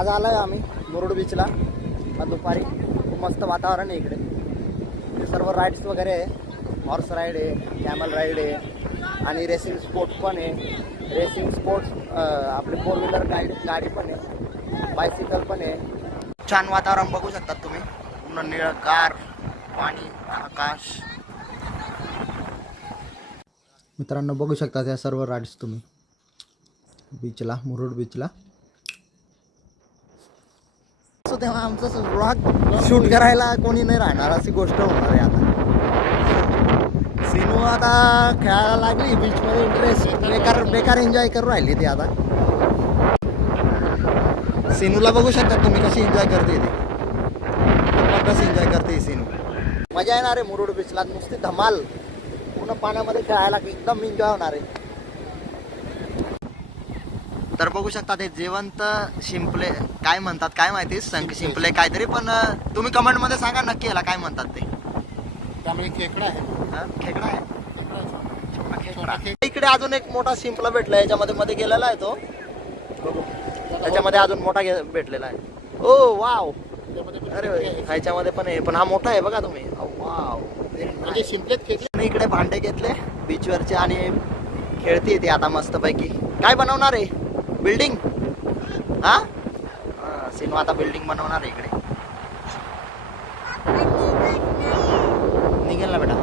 आज आलोय आम्ही मुरुड बीचला. दुपारी खूप मस्त वातावरण आहे इकडे. हे सर्व राईड्स वगैरे आहे. हॉर्स राईड आहे, कॅमल राईड आहे आणि रेसिंग स्पोर्ट्स पण आहे. रेसिंग स्पोर्ट्स आपली 4 व्हीलर गाडी पण आहे, बायसिकल पण आहे. छान वातावरण बघू शकतात तुम्ही. पूर्ण निळगार पाणी, आकाश. मित्रांनो बघू शकता त्या सर्व राईड्स तुम्ही बीचला, मुरुड बीचला. सो तेव्हा आमचा व्लॉग शूट करायला कोणी नाही राहणार अशी गोष्ट होणार आहे. आता सिनू आता खेळायला लागली बीचमध्ये. इंटरेस्ट बेकार एन्जॉय करू राहिली ती. आता सिनूला बघू शकता तुम्ही कशी एन्जॉय करते ती. कशी एन्जॉय करते सिनू. मजा येणार आहे मुरुड बीचला. नुसती धमाल. पूर्ण पाण्यामध्ये खेळायला एकदम एन्जॉय होणार आहे. तर बघू शकता ते जेवंत शिंपले काय म्हणतात काय माहिती. शिंपले काहीतरी, पण तुम्ही कमेंट मध्ये सांगा नक्की याला काय म्हणतात ते. त्यामुळे खेकडा आहे. खेकडा आहे. इकडे अजून एक मोठा शिंपला भेटला. याच्यामध्ये मध्ये गेलेला आहे तो. त्याच्यामध्ये अजून मोठा भेटलेला आहे. ओ वाव. अरे ह्याच्यामध्ये पण आहे, पण हा मोठा आहे बघा तुम्ही. वाव. म्हणजे शिंपलेत खेकडे. इकडे भांडे घेतले बीचवरचे आणि खेळती ती आता मस्त पैकी. काय बनवणार आहे? बिल्डिंग. हा सिनू आता बिल्डिंग बनवणार आहे इकडे. निघेल ना बेटा,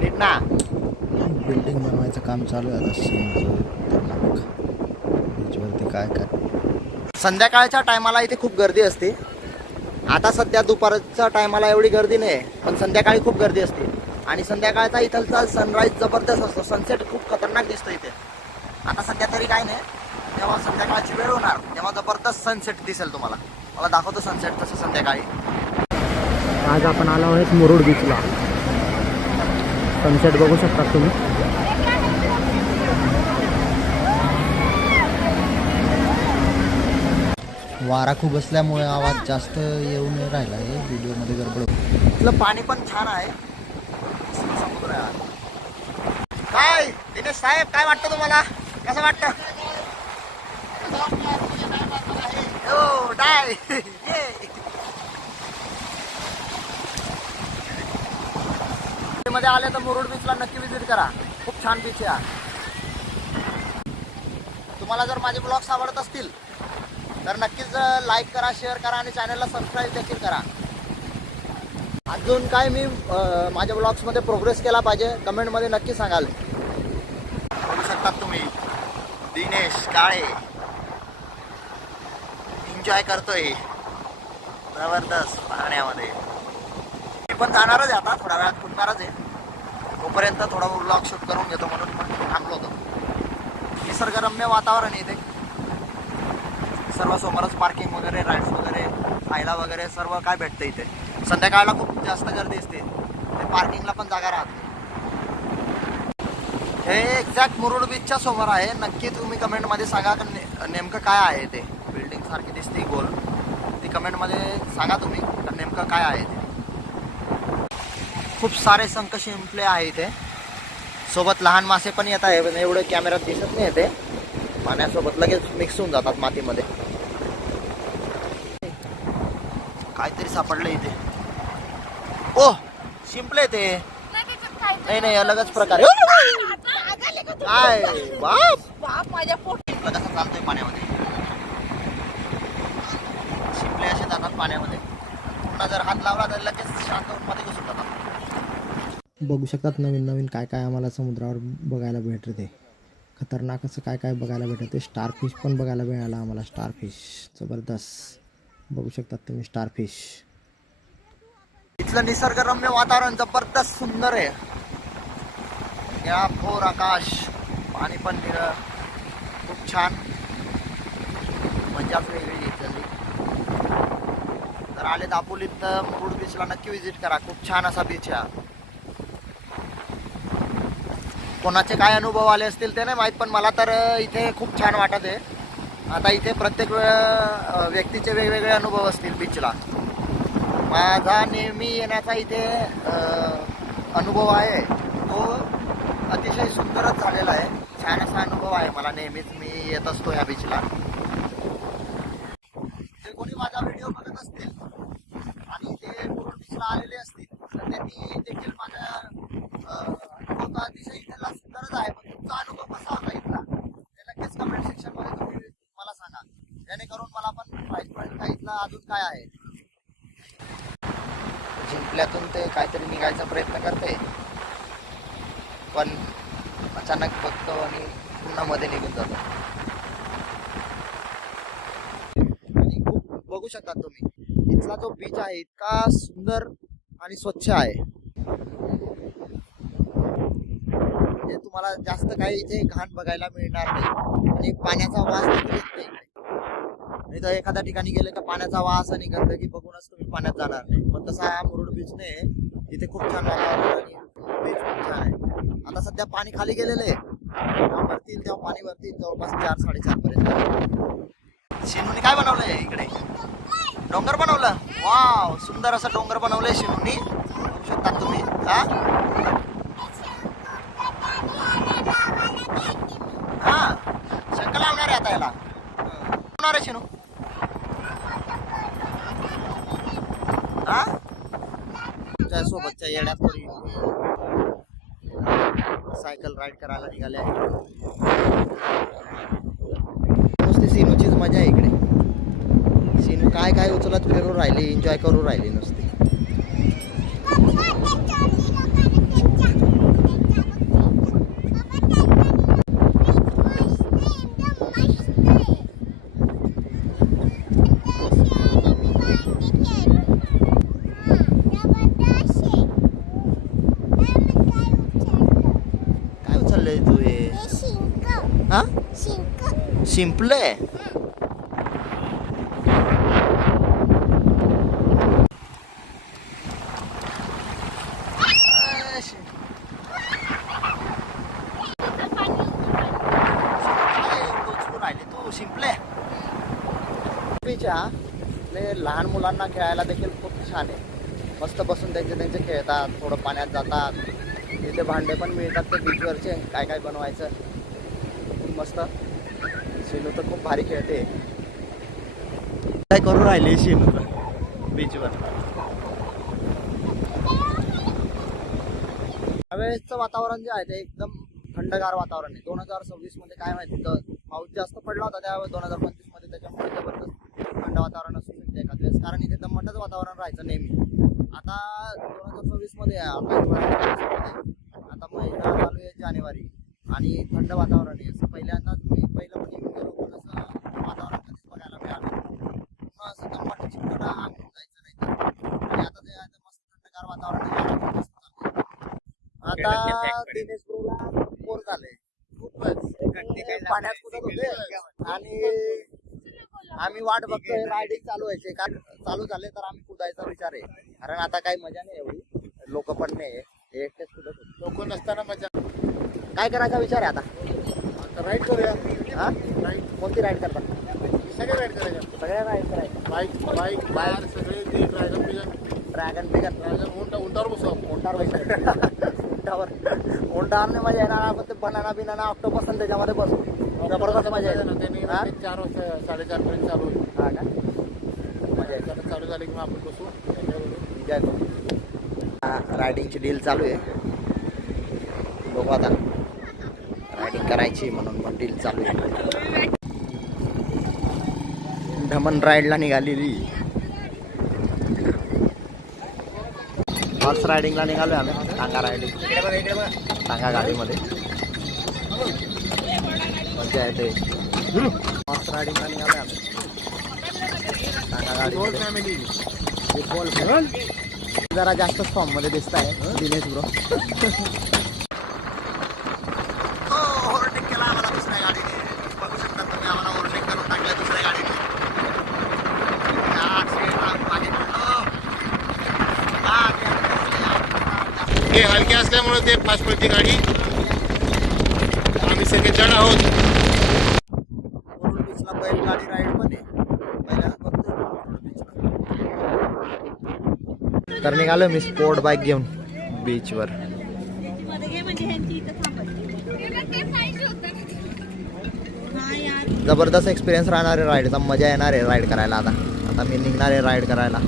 नीट ना. बिल्डिंग बनवायचं काम चालू आहे आता बीचवरती. काय संध्याकाळच्या टायमाला इथे खूप गर्दी असते. आता सध्या दुपारच्या टायमाला एवढी गर्दी नाही, पण संध्याकाळी खूप गर्दी असते. आणि संध्याकाळचा इथलचा सनराईज जबरदस्त असतो. सनसेट खूप खतरनाक दिसतो इथे. आता सध्या तरी काय नाही, जेव्हा संध्याकाळची वेळ होणार तेव्हा जबरदस्त सनसेट दिसेल तुम्हाला. मला दाखवतो सनसेट तसं संध्याकाळी. आज आपण आलो आहोत मुरुड बीचला. सनसेट बघू शकता तुम्ही. वारा खूप असल्यामुळे आवाज जास्त येऊ नाही राहिला आहे व्हिडिओमध्ये. गडबड. इथलं पाणी पण छान आहे. समुद्र आहे. काय दिनेश साहेब काय वाटतं तुम्हाला? कसं वाटतं? हो डाय. मध्ये आले तर मुरुड बीचला नक्की विजिट करा. खूप छान बीच आहे. तुम्हाला जर माझे ब्लॉग्स आवडत असतील तर नक्कीच लाईक करा, शेअर करा आणि चॅनलला सबस्क्राईब देखील करा. अजून काय मी माझ्या ब्लॉग्समध्ये प्रोग्रेस केला पाहिजे कमेंटमध्ये नक्की सांगाल. बघू शकतात तुम्ही दिनेश काळे एन्जॉय करतोय जबरदस्त पाण्यामध्ये. मी पण जाणारच आहे आता, थोड्या वेळात फुटणारच आहे. तोपर्यंत थोडा ब्लॉग शूट करून घेतो म्हणून थांबलो होतो. निसर्गरम्य वातावरण इथे. सर्व समोरच पार्किंग वगैरे, राईड्स वगैरे, खायला वगैरे सर्व काय भेटतं इथे. संध्याकाळला खूप जास्त गर्दी असते. ते पार्किंगला पण जागा राहते. हे एक्झॅक्ट मुरुड बीचच्या समोर आहे. नक्की तुम्ही कमेंटमध्ये सांगा नेमकं काय आहे ते. बिल्डिंग सारखी दिसते गोल. ती कमेंटमध्ये सांगा तुम्ही नेमकं काय आहे ते. खूप सारे शंख शिंपले आहे इथे. सोबत लहान मासे पण येत आहे, पण एवढे कॅमेऱ्यात दिसत नाही ते. पाण्यासोबत लगेच मिक्स होऊन जातात मातीमध्ये. काहीतरी सापडलं इथे. ओ शिंपले ते. नाही नाही अलगच प्रकार. काय बाप माझ्या पोटी कसं चालतोय पाण्यामध्ये. शिंपले असे जातात पाण्यामध्ये. पुन्हा जर हात लावला तर लगेच शांत होऊन मध्ये घुसून जातात. बघू शकतात नवीन नवीन काय काय आम्हाला समुद्रावर बघायला भेटते. खतरनाक असं काय काय बघायला भेटते. स्टारफिश पण बघायला मिळाला आम्हाला. स्टारफिश जबरदस्त बघू शकतात तुम्ही. स्टारफिश. इथलं निसर्गरम्य वातावरण जबरदस्त सुंदर आहे. या फोर आकाश, पाणी पण निळं, खूप छान. मजाच वेगळी इथली. तर आले दापोलीत तर मुरुड बीचला नक्की विजिट करा. खूप छान असा बीच आहे. कोणाचे काय अनुभव आले असतील ते नाही माहीत, पण मला तर इथे खूप छान वाटत आहे. आता इथे प्रत्येक व्यक्तीचे वेगवेगळे अनुभव असतील बीचला. माझा नेहमी येण्याचा इथे अनुभव आहे तो अतिशय सुंदरच झालेला आहे. छान असा अनुभव आहे मला. नेहमीच मी येत असतो ह्या बीचला. व्हिडिओ बघत असतील आणि ते मुरुड बीचला आलेले असतील तर त्यांनी देखील माझ्या अनुभव अतिशय इथला सुंदरच आहे, पण तुमचा अनुभव कसा होता इथला ते नक्कीच कमेंट सेक्शन मध्ये तुम्ही मला सांगा, जेणेकरून मला पण प्राईस पॉईंट काय इथला अजून काय आहे. जिंकल्यातून ते काहीतरी निघायचा प्रयत्न करते, पण अचानक बघतो आणि पुन्हा मध्ये निघून जातो. आणि खूप बघू शकता तुम्ही इथला जो बीच आहे इतका सुंदर आणि स्वच्छ आहे, म्हणजे तुम्हाला जास्त काही इथे घाण बघायला मिळणार नाही आणि पाण्याचा वास देखील येत नाही इकडे. आणि तर एखाद्या ठिकाणी गेले का पाण्याचा वास आणि गंदगी बघूनच तुम्ही पाण्यात जाणार नाही, पण तसा हा मुरुड बीचने इथे खूप छान वातावरण आणि बीच खूप छान आहे. आता सध्या पाणी खाली गेलेलं आहे, जेव्हा भरतील तेव्हा पाणी भरतील जवळपास 4-4:30 पर्यंत. शिनूनी काय बनवलंय इकडे? डोंगर बनवलं. वाव, सुंदर असं डोंगर बनवलंय शिनूनी, बघू शकता तुम्ही. हा हा शंकर लावणार आहे आता याला. होणार आहे शिनू. हा सोबतच्या येड्यात थोडी सायकल राईड करायला निघाले आहे. नुसती सिनूचीच मजा आहे इकडे. सिनू काय काय उचलत फिरू राहिली, एन्जॉय करू राहिली नुसती. काय उचललंय तू हे? हा शिंपले. तू शिंपले बीच लहान मुलांना खेळायला देखील खूप छान आहे. मस्त बसून त्यांचे खेळतात, थोडं पाण्यात जातात. इथे भांडे पण मिळतात ते बीचवरचे, काय काय बनवायचं खूप मस्त. शिनू तर खूप भारी खेळते. काय करू राहिली शिनू बीचवर? त्यावेळेसचं वातावरण जे आहे ते एकदम थंडगार वातावरण आहे. 2026 मध्ये काय माहिती तर पाऊस जास्त पडला होता त्यावेळेस 2025 मध्ये, त्याच्यामुळे जबरदस्त थंड वातावरण असू शकते एखाद्या वेळेस, कारण इथे दमटच वातावरण राहायचं नेहमी. आता 2026 मध्ये आता महिना चालू आहे जानेवारी आणि थंड वातावरण आहे. असं पहिल्यांदाच मी पहिलं पण येऊन गेलो, पण असं वातावरण कधीच बघायला मिळालं. असं दमट चिंतन आणून जायचं नाही तर. आणि आता ते मस्त थंडगार वातावरण आहे. आता दिनेश ब्रोला बोर झाले खूपच, पाण्यात कुदत होते आणि आम्ही वाट बघतोय रायडिंग चालू व्हायचे. काय चालू झाले तर आम्ही कुदायचा विचार आहे, कारण आता काही मजा नाही एवढी, लोक पण नाही, एकटेच कुदत होते. लोक नसताना मजा. काय करायचा विचार आहे आता राईड करूया. हा राईड कोणती राईड करतात? सगळे राईड करायच्या. सगळ्या राईड करायचं. बाईक कार सगळे ते ड्रॅगन ड्रॅगन उंटावर बसू. उंटावर मजा येणार. आपण ते बनाना ऑक्टोपस त्याच्यामध्ये बसू, जबरदस्त मजा येईल. त्यांनी 4 वाजता 4:30 पर्यंत चालू होईल. हा का मजा येईल. आता चालू झाले की मग आपण बसू. एन्जॉय करू. रायडिंगची डील चालू आहे, बघू आता रायडिंग करायची म्हणून मग डील चालू आहे. ढमन राईडला निघालेली. हॉर्स रायडिंगला निघालोय आम्ही. टांगा रायडिंग, टांगा गाडीमध्ये मजा येते. हॉर्स रायडिंगला निघालोय आम्ही टांगा गाडी. जरा जास्तच फॉर्म मध्ये दिसत आहे दिनेश ब्रो. ओव्हरटेक केला आम्हाला दुसऱ्या गाडीने, बघू शकता तुम्ही. आम्हाला ओव्हरटेक करून टाकलं दुसऱ्या गाडीने. हे हलके असल्यामुळे ते फास्ट पडते गाडी. आम्ही सगळे जण आहोत. मुरुड बीचला बैलगाडी राईड पण आहे. पहिल्यांदा बघतोय मुरुड बीचला. तर निघालो मी स्पोर्ट बाईक घेऊन बीचवर. जबरदस्त एक्सपिरियन्स राहणार आहे राईडचा, मजा येणार आहे राईड करायला. आता आता मी निघणार आहे राईड करायला.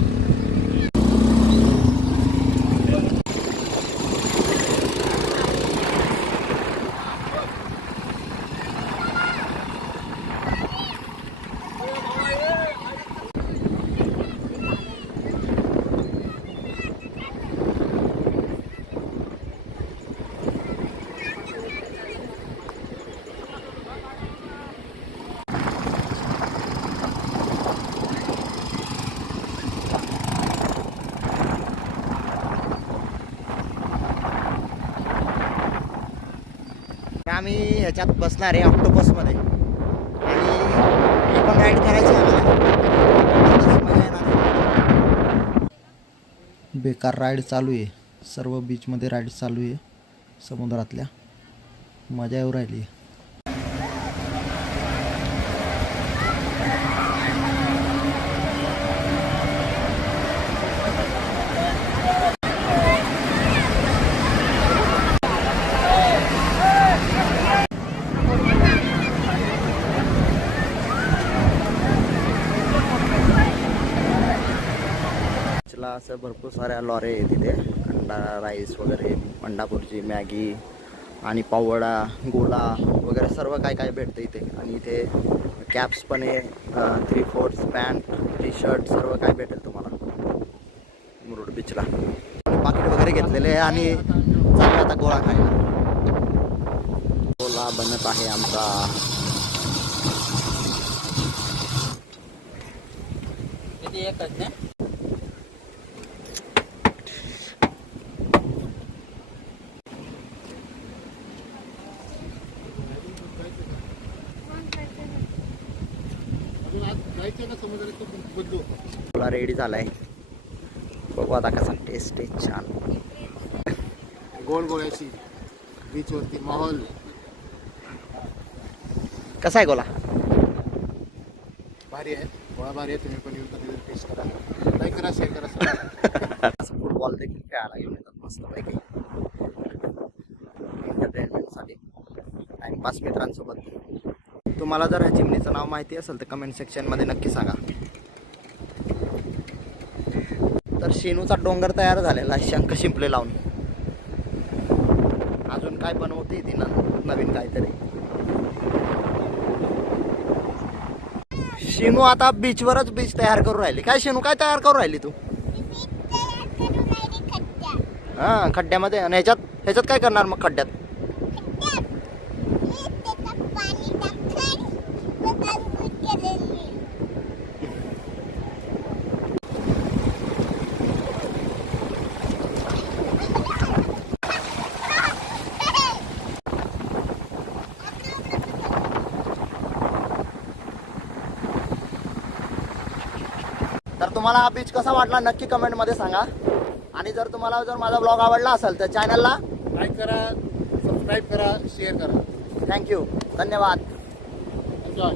आम्ही ह्याच्यात बसणार आहे ऑक्टोपसमध्ये आणि हे पण राईड करायची आहे आम्हाला. मजा येणार आहे. बेकार राईड चालू आहे. सर्व बीचमध्ये राईड चालू आहे समुद्रातल्या. मजा येऊ राहिली. असं भरपूर साऱ्या लॉरे आहे तिथे. अंडा राईस वगैरे, अंडा भुर्जी, मॅगी आणि पाववडा, गोला वगैरे सर्व काय काय भेटतं इथे. आणि इथे कॅप्स पण आहे, 3/4 पॅन्ट, टी शर्ट सर्व काय भेटेल तुम्हाला मुरुड बीचला. पाकिट वगैरे घेतलेले आहे आणि चालू आता गोळा खायला. गोला बनत आहे आमचा. गोला रेडी झालाय. बघू आता कसा टेस्ट आहे. छान गोल गोळ्याची बीचवरती माहोल. कसा आहे गोला? भारी आहे, गोळा भारी आहे. तुम्ही पण येऊन कधी टेस्ट करा, लाईक करा, शेअर करा. असं फुटबॉल देखील खेळायला घेऊन येतात मस्तपैकी एंटरटेनमेंटसाठी, टाइमपास मित्रांसोबत. तुम्हाला जर ह्या चिमणीचं नाव माहिती असेल तर कमेंट सेक्शनमध्ये नक्की सांगा. तर शेनूचा डोंगर तयार झालेला आहे शंख शिंपले लावून. अजून काय बनवते ती ना नवीन काहीतरी. शेनू आता बीचवरच बीच तयार करू राहिली. काय शेनू, काय तयार करू राहिली तू? हां, खड्ड्यामध्ये. आणि ह्याच्यात काय करणार मग खड्ड्यात? तर तुम्हाला हा बीच कसा वाटला नक्की कमेंटमध्ये सांगा. आणि जर तुम्हाला माझा ब्लॉग आवडला असेल तर चॅनलला लाईक करा, सबस्क्राईब करा, शेअर करा. थँक्यू, धन्यवाद. एन्जॉय.